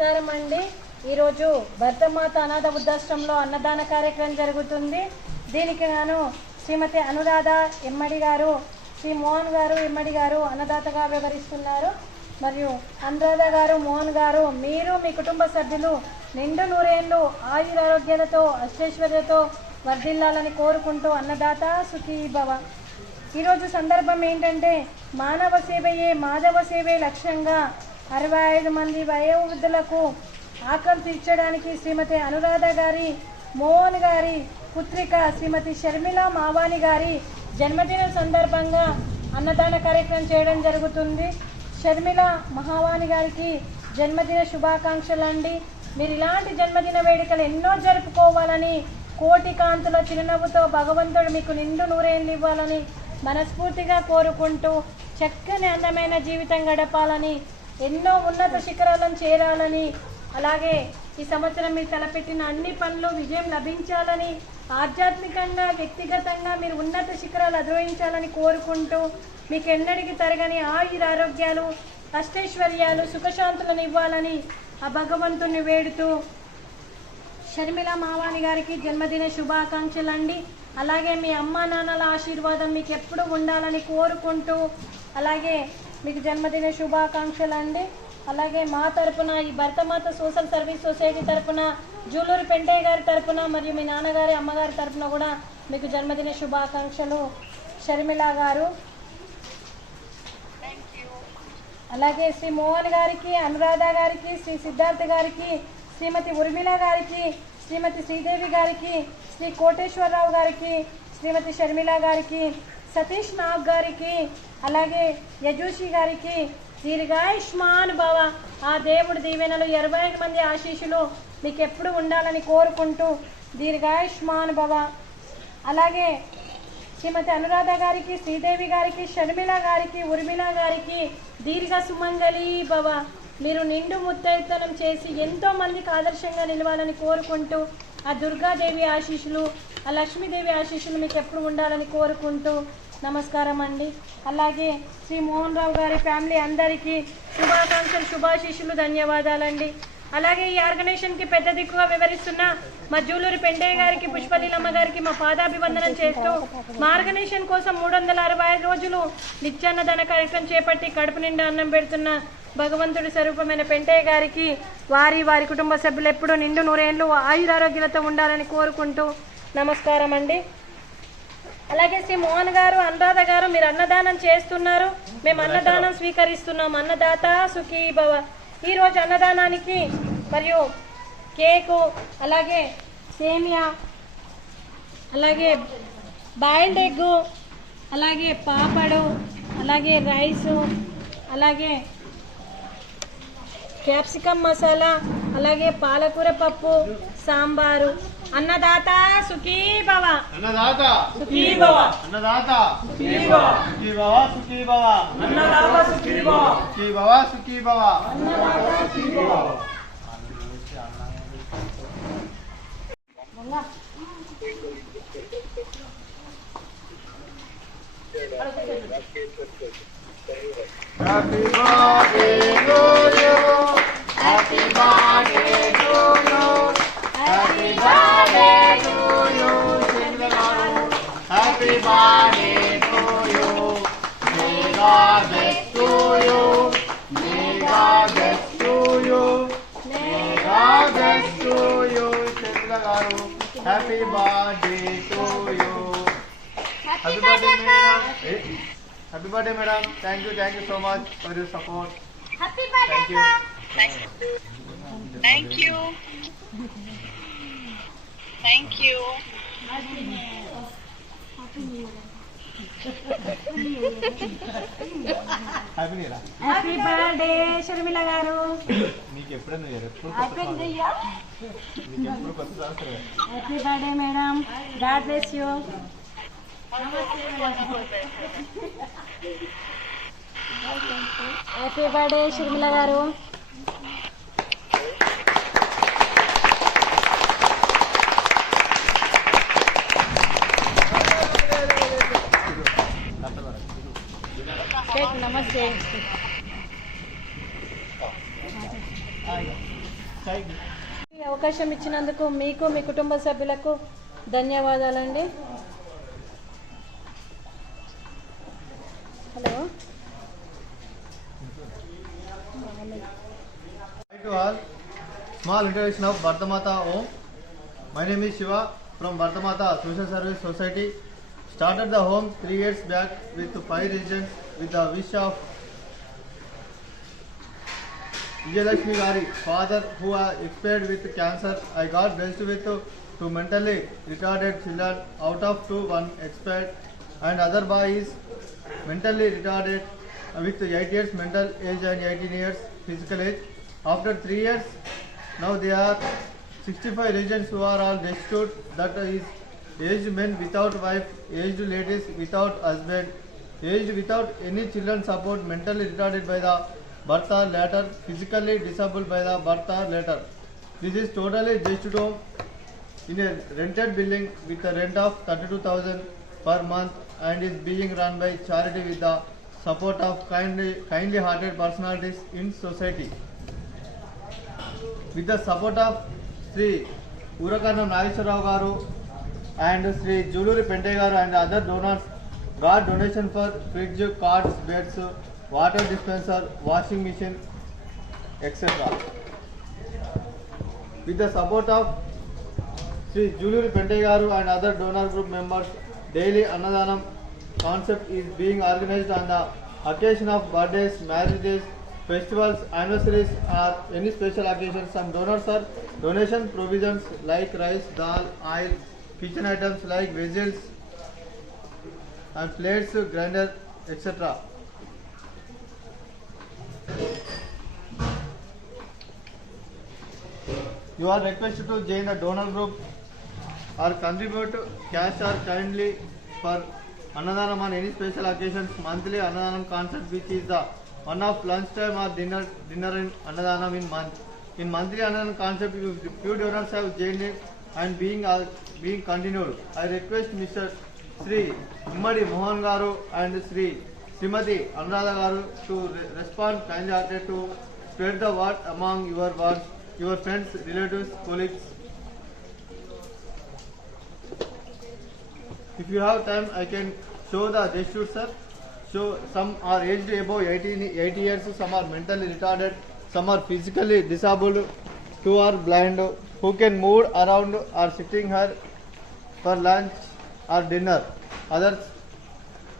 నమస్కారం అండి. ఈరోజు భరతమాత అనాథ వృద్ధాశ్రమంలో అన్నదాన కార్యక్రమం జరుగుతుంది. దీనికి గాను శ్రీమతి అనురాధ ఎమ్మడి గారు, శ్రీ మోహన్ గారు ఎమ్మడి గారు అన్నదాతగా వ్యవహరిస్తున్నారు. మరియు అనురాధ గారు, మోహన్ గారు, మీరు మీ కుటుంబ సభ్యులు నిండు నూరేళ్లు ఆయురారోగ్యాలతో అష్టైశ్వర్యతో వర్ధిల్లాలని కోరుకుంటూ అన్నదాత సుఖీ భవ. ఈరోజు సందర్భం ఏంటంటే మానవ సేవయే మాధవ సేవే లక్ష్యంగా 65 మంది వయోవృద్ధులకు ఆకలి తీర్చడానికి శ్రీమతి అనురాధ గారి, మోహన్ గారి పుత్రిక శ్రీమతి షర్మిల మావాని గారి జన్మదిన సందర్భంగా అన్నదాన కార్యక్రమం చేయడం జరుగుతుంది. షర్మిల మహావాణి గారికి జన్మదిన శుభాకాంక్షలు అండి. మీరు ఇలాంటి జన్మదిన వేడుకలు ఎన్నో జరుపుకోవాలని, కోటి కాంతుల చిరునవ్వుతో భగవంతుడు మీకు నిండు నూరేళ్ళు ఇవ్వాలని మనస్ఫూర్తిగా కోరుకుంటూ చక్కని అందమైన జీవితం గడపాలని, ఎన్నో ఉన్నత శిఖరాలను చేరాలని, అలాగే ఈ సంవత్సరం మీరు తలపెట్టిన అన్ని పనులు విజయం లభించాలని, ఆధ్యాత్మికంగా వ్యక్తిగతంగా మీరు ఉన్నత శిఖరాలు అధిరోహించాలని కోరుకుంటూ మీకు ఎన్నడికి తరగని ఆయురారోగ్యాలు అష్టైశ్వర్యాలు సుఖశాంతులను ఇవ్వాలని ఆ భగవంతుని వేడుతూ షర్మిల మావాని గారికి జన్మదిన శుభాకాంక్షలు అండి. అలాగే మీ అమ్మా నాన్నల ఆశీర్వాదం మీకు ఎప్పుడు ఉండాలని కోరుకుంటూ అలాగే మీకు జన్మదిన శుభాకాంక్షలు అండి. అలాగే మా తరపున ఈ భరతమాత సోషల్ సర్వీస్ సొసైటీ తరపున, జూలూరు పెంటయ్య గారి తరపున మరియు మీ నాన్నగారి అమ్మగారి తరపున కూడా మీకు జన్మదిన శుభాకాంక్షలు షర్మిల గారు. అలాగే శ్రీ మోహన్ గారికి, అనురాధ గారికి, శ్రీ సిద్ధార్థ గారికి, శ్రీమతి ఉర్మిళ గారికి, శ్రీమతి శ్రీదేవి గారికి, శ్రీ కోటేశ్వరరావు గారికి, శ్రీమతి షర్మిల గారికి, సతీష్ నాగ్ గారికి, అలాగే యజూషి గారికి దీర్ఘాయుష్మాన్ భవ. ఆ దేవుడి దీవెనలు 25 మంది ఆశీస్సులు మీకు ఎప్పుడు ఉండాలని కోరుకుంటూ దీర్ఘాయుష్మాన్ భవ. అలాగే శ్రీమతి అనురాధ గారికి, శ్రీదేవి గారికి, షర్మిల గారికి, ఉర్మిళ గారికి దీర్ఘ సుమంగళి భవ. మీరు నిండు ముత్తైతనం చేసి ఎంతో మందికి ఆదర్శంగా నిలవాలని కోరుకుంటూ ఆ దుర్గాదేవి ఆశీస్సులు, ఆ లక్ష్మీదేవి ఆశీస్సులు మీకు ఎప్పుడు ఉండాలని కోరుకుంటూ నమస్కారం అండి. అలాగే శ్రీ మోహన్ రావు గారి ఫ్యామిలీ అందరికీ శుభాకాంక్షలు, శుభాశీస్సులు, ధన్యవాదాలండి. అలాగే ఈ ఆర్గనైజేషన్కి పెద్ద దిక్కుగా వివరిస్తున్న మా జూలూరు పెండయ్య గారికి, పుష్పలీలమ్మ గారికి మా పాదాభివందనం చేస్తూ మా ఆర్గనైజేషన్ కోసం 365 రోజులు నిత్యాన్నదాన కార్యక్రమం చేపట్టి కడుపు నిండా అన్నం పెడుతున్న భగవంతుడి స్వరూపమైన పెంటయ్య గారికి, వారి కుటుంబ సభ్యులు ఎప్పుడూ నిండు నూరేళ్లు ఆయురారోగ్యాలతో ఉండాలని కోరుకుంటూ నమస్కారం అండి. అలాగే శ్రీ మోహన్ గారు, అనురాధ గారు, మీరు అన్నదానం చేస్తున్నారు, మేము అన్నదానం స్వీకరిస్తున్నాం. అన్నదాత సుఖీ భవ. ఈరోజు అన్నదానానికి మరియు కేకు, అలాగే సేమియా, అలాగే బాయిల్డ్ ఎగ్గు, అలాగే పాపడు, అలాగే రైసు, అలాగే క్యాప్సికమ్ మసాలా, అలాగే పాలకూర పప్పు, సాంబారు. అన్నదాత సుఖీ భవ. అన్నదాత సుఖీ భవ. అన్నదాత సుఖీ భవ. సుఖీ భవ, సుఖీ భవ. అన్నదాత సుఖీ భవ. సుఖీ భవ, సుఖీ భవ. అన్నదాత సుఖీ భవ. Happy birthday to you. Happy birthday to you. Happy birthday to you. Happy birthday to you. May God bless to you. May God bless to you. May God bless to you. Happy birthday to you. Happy birthday, madam. Happy birthday, madam. Thank you so much for your support. Happy birthday, Thank you. Thank you. Thank you. Happy New Year. Happy birthday Sharmila గారు. నీకు ఎప్పుడైనా happy birthday madam. God bless you. Happy birthday Sharmila గారు. నమస్తే. ఈ అవకాశం ఇచ్చినందుకు మీకు మీ కుటుంబ సభ్యులకు ధన్యవాదాలండి. Hello. Hi to all. Small introduction of Bhartamata Home. My name is Shiva from Bhartamata Social Service Society. Started the home 3 years back with 5 residents with the wish of Vijayalakshmi Gari, father who expired with cancer. I got blessed with 2 mentally retarded children. Out of 2, 1 expired and other boy is mentally retarded with 8 years mental age and 18 years physical age. After 3 years, now they are 65 residents who are all destitute. That is aged men without wife, aged ladies without husband, aged without any children support, mentally retarded by the birth or later, physically disabled by the birth or later. This is totally destitute home in a rented building with a rent of 32,000 per month and is being run by charity with the support of kindly hearted personalities in society. With the support of Sri Urakarnam Nageswarrao Garu and Sri Juluri Pente Garu and other donors, got donation for fridge, cards, beds, water dispenser, washing machine, etc. With the support of Sri Juluri Pente Garu and other donor group members, daily Annadanam concept is being organized on the occasion of birthdays, marriages, festivals, anniversaries or any special occasions. Some donors are donation provisions like rice, dal, oil, kitchen items like vessels and plates, grinder, etc. You are requested to join the donor group or contribute cash or kindly for Annadanam on any special occasions. Monthly Annadanam concept, which is the one of lunchtime or dinner in Annadanam in month. In monthly Annadanam concept, few donors have joined it and being continued. I request Mr. Sri Immadi Mohan Garu and Srimati Anuradha Garu to respond kindly hearted to spread the word among your friends, relatives, colleagues. If you have time, I can show the destitute, sir. So some are aged above 80 years, some are mentally retarded, some are physically disabled, 2 are blind, who can move around or sitting here for lunch or dinner. Others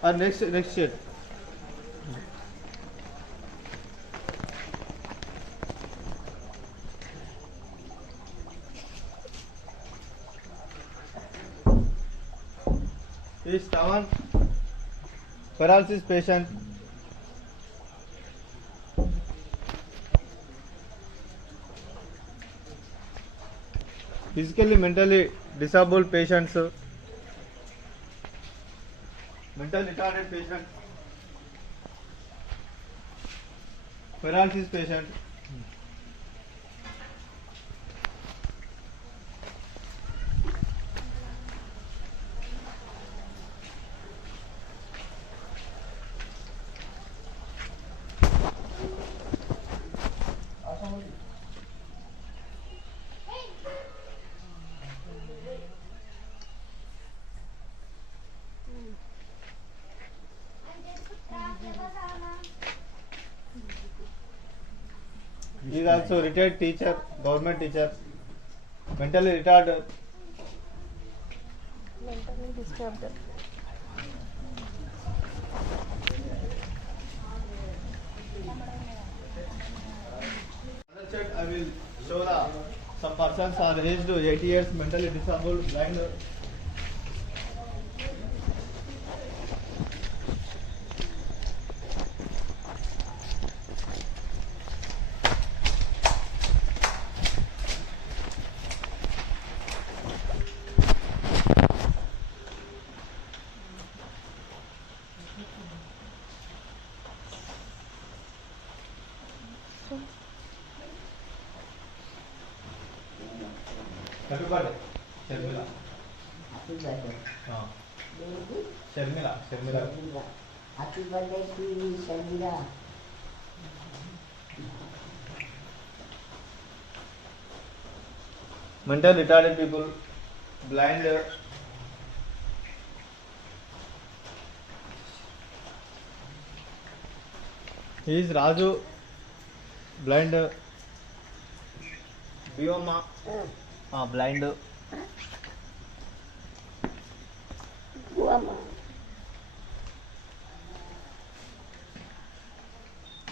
are next sheet. Is Tavan paralysis patient. Physically, mentally disabled patients, mentally retarded patient, paralysis patient, he is also retired teacher, government teacher, mentally retarded, mentally disturbed. Other chat I will show some persons are aged 80 years, mentally disabled, blind. Happy birthday, Sharmila. Happy birthday. Sharmila. Happy birthday to you, Sharmila. mental retarded people, blind. He is Raju, blind. Bioma, blind.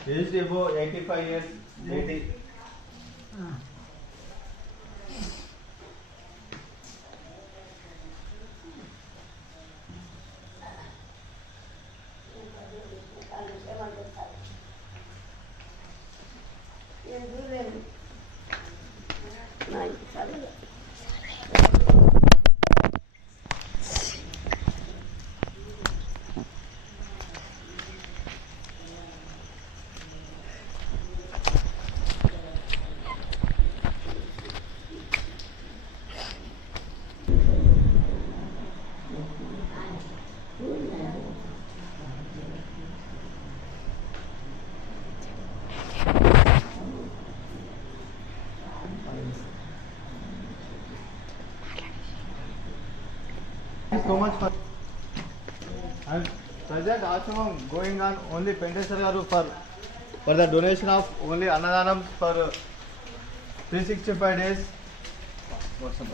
Aged above 85 years, lady. Thank you so much for and present ashramam going on only Pentesar garu for the donation of only Annadanam for 365 days. What's up?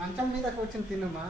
మంచం మీద కూర్చొని తినుమా.